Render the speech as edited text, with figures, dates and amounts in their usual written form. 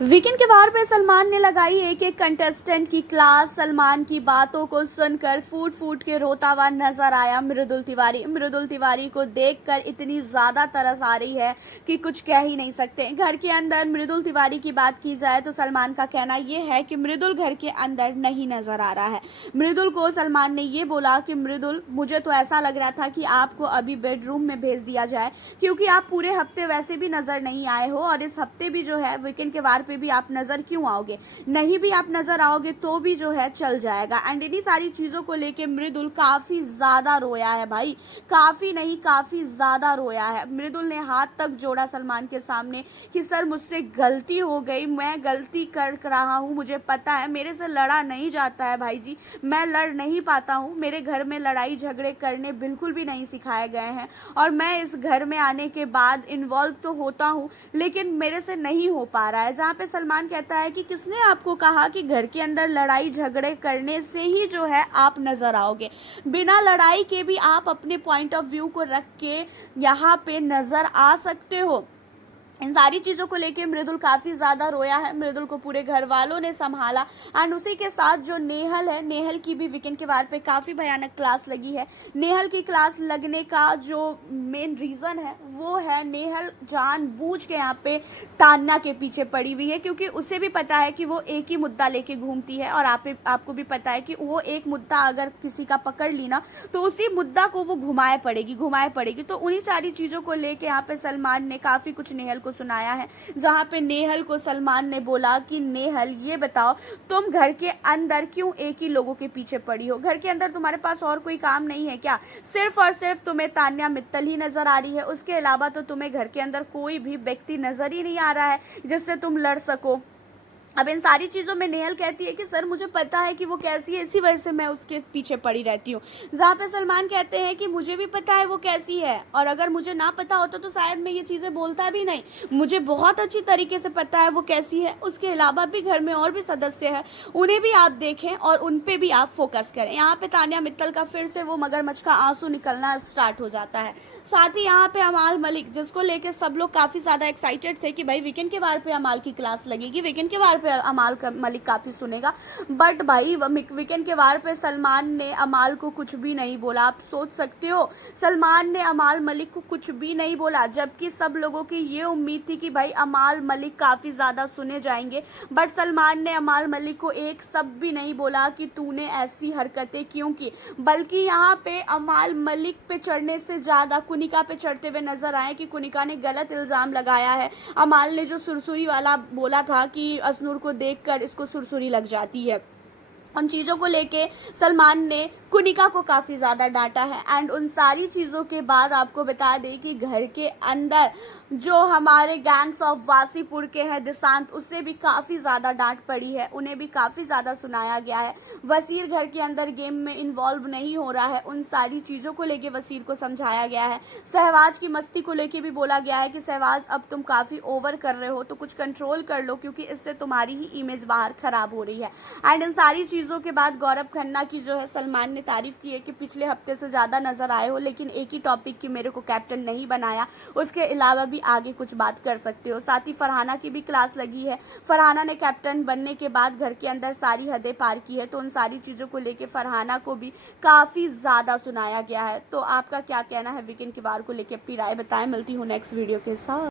Weekend के वार पे सलमान ने लगाई एक एक कंटेस्टेंट की क्लास। सलमान की बातों को सुनकर फूट फूट के रोता हुआ नजर आया मृदुल तिवारी। मृदुल तिवारी को देखकर इतनी ज्यादा तरस आ रही है कि कुछ कह ही नहीं सकते। घर के अंदर मृदुल तिवारी की बात की जाए तो सलमान का कहना यह है कि मृदुल घर के अंदर नहीं नजर आ रहा है। मृदुल को सलमान ने ये बोला कि मृदुल, मुझे तो ऐसा लग रहा था कि आपको अभी बेडरूम में भेज दिया जाए, क्योंकि आप पूरे हफ्ते वैसे भी नजर नहीं आए हो और इस हफ्ते भी जो है वीकेंड के वार पे भी आप नजर क्यों आओगे, नहीं भी आप नजर आओगे तो भी जो है चल जाएगा। एंड इन्हीं सारी चीजों को लेके मृदुल काफी ज्यादा रोया है भाई, काफी नहीं काफी ज्यादा रोया है। मृदुल ने हाथ तक जोड़ा सलमान के सामने कि सर मुझसे गलती हो गई, मैं गलती कर रहा हूँ, मुझे पता है, मेरे से लड़ा नहीं जाता है भाई जी, मैं लड़ नहीं पाता हूँ, मेरे घर में लड़ाई झगड़े करने बिल्कुल भी नहीं सिखाए गए हैं और मैं इस घर में आने के बाद इन्वॉल्व तो होता हूँ लेकिन मेरे से नहीं हो पा रहा है। जहाँ पे सलमान कहता है कि किसने आपको कहा कि घर के अंदर लड़ाई झगड़े करने से ही जो है आप नजर आओगे, बिना लड़ाई के भी आप अपने पॉइंट ऑफ व्यू को रख के यहाँ पे नजर आ सकते हो। इन सारी चीज़ों को लेके मृदुल काफ़ी ज़्यादा रोया है। मृदुल को पूरे घर वालों ने संभाला एंड उसी के साथ जो नेहल है, नेहल की भी वीकेंड के वार पे काफ़ी भयानक क्लास लगी है। नेहल की क्लास लगने का जो मेन रीज़न है वो है नेहल जानबूझ के यहाँ पे तान्या के पीछे पड़ी हुई है, क्योंकि उसे भी पता है कि वो एक ही मुद्दा लेके घूमती है और आपको भी पता है कि वो एक मुद्दा अगर किसी का पकड़ ली ना तो उसी मुद्दा को वो घुमाए पड़ेगी। तो उन्हीं सारी चीज़ों को लेके यहाँ पे सलमान ने काफ़ी कुछ नेहल को सुनाया है। जहां पे नेहल को सलमान ने बोला कि नेहल ये बताओ, तुम घर के अंदर क्यों एक ही लोगों के पीछे पड़ी हो? घर के अंदर तुम्हारे पास और कोई काम नहीं है क्या? सिर्फ और सिर्फ तुम्हें तान्या मित्तल ही नजर आ रही है, उसके अलावा तो तुम्हें घर के अंदर कोई भी व्यक्ति नजर ही नहीं आ रहा है जिससे तुम लड़ सको। अब इन सारी चीज़ों में नेहल कहती है कि सर मुझे पता है कि वो कैसी है, इसी वजह से मैं उसके पीछे पड़ी रहती हूँ। जहाँ पे सलमान कहते हैं कि मुझे भी पता है वो कैसी है और अगर मुझे ना पता होता तो शायद मैं ये चीज़ें बोलता भी नहीं, मुझे बहुत अच्छी तरीके से पता है वो कैसी है। उसके अलावा भी घर में और भी सदस्य हैं, उन्हें भी आप देखें और उन पर भी आप फोकस करें। यहाँ पे तान्या मित्तल का फिर से वो मगरमच्छ का आंसू निकलना स्टार्ट हो जाता है। साथ ही यहाँ पे अमाल मलिक, जिसको लेकर सब लोग काफ़ी ज़्यादा एक्साइटेड थे कि भाई वीकेंड के वार पे अमाल की क्लास लगेगी, वीकेंड के वार पे अमाल मलिक काफ़ी सुनेगा, बट भाई वीकेंड के वार पे सलमान ने अमाल को कुछ भी नहीं बोला। आप सोच सकते हो, सलमान ने अमाल मलिक को कुछ भी नहीं बोला, जबकि सब लोगों की ये उम्मीद थी कि भाई अमाल मलिक काफ़ी ज़्यादा सुने जाएंगे, बट सलमान ने अमाल मलिक को एक शब्द भी नहीं बोला कि तूने ऐसी हरकतें क्यों की, बल्कि यहाँ पे अमाल मलिक पे चढ़ने से ज़्यादा कुनिका पे चढ़ते हुए नजर आए कि कुनिका ने गलत इल्ज़ाम लगाया है। अमाल ने जो सुरसुरी वाला बोला था कि असनूर को देखकर इसको सुरसुरी लग जाती है, उन चीज़ों को लेके सलमान ने कुनिका को काफ़ी ज़्यादा डांटा है। एंड उन सारी चीज़ों के बाद आपको बता दें कि घर के अंदर जो हमारे गैंग्स ऑफ वासीपुर के हैं दिशांत, उससे भी काफ़ी ज़्यादा डांट पड़ी है, उन्हें भी काफ़ी ज़्यादा सुनाया गया है। वसीर घर के अंदर गेम में इन्वॉल्व नहीं हो रहा है, उन सारी चीज़ों को लेके वसीर को समझाया गया है। सहवाज की मस्ती को लेके भी बोला गया है कि सहवाज अब तुम काफ़ी ओवर कर रहे हो तो कुछ कंट्रोल कर लो, क्योंकि इससे तुम्हारी ही इमेज बाहर ख़राब हो रही है। एंड इन सारी चीज़ों के बाद गौरव खन्ना की जो है सलमान ने तारीफ की है कि पिछले हफ्ते से ज़्यादा नज़र आए हो, लेकिन एक ही टॉपिक की मेरे को कैप्टन नहीं बनाया, उसके अलावा भी आगे कुछ बात कर सकते हो। साथ ही फरहाना की भी क्लास लगी है, फरहाना ने कैप्टन बनने के बाद घर के अंदर सारी हदें पार की है, तो उन सारी चीज़ों को लेकर फरहाना को भी काफ़ी ज़्यादा सुनाया गया है। तो आपका क्या कहना है वीकेंड के वार को लेकर? अपनी राय बताएं। मिलती हूँ नेक्स्ट वीडियो के साथ।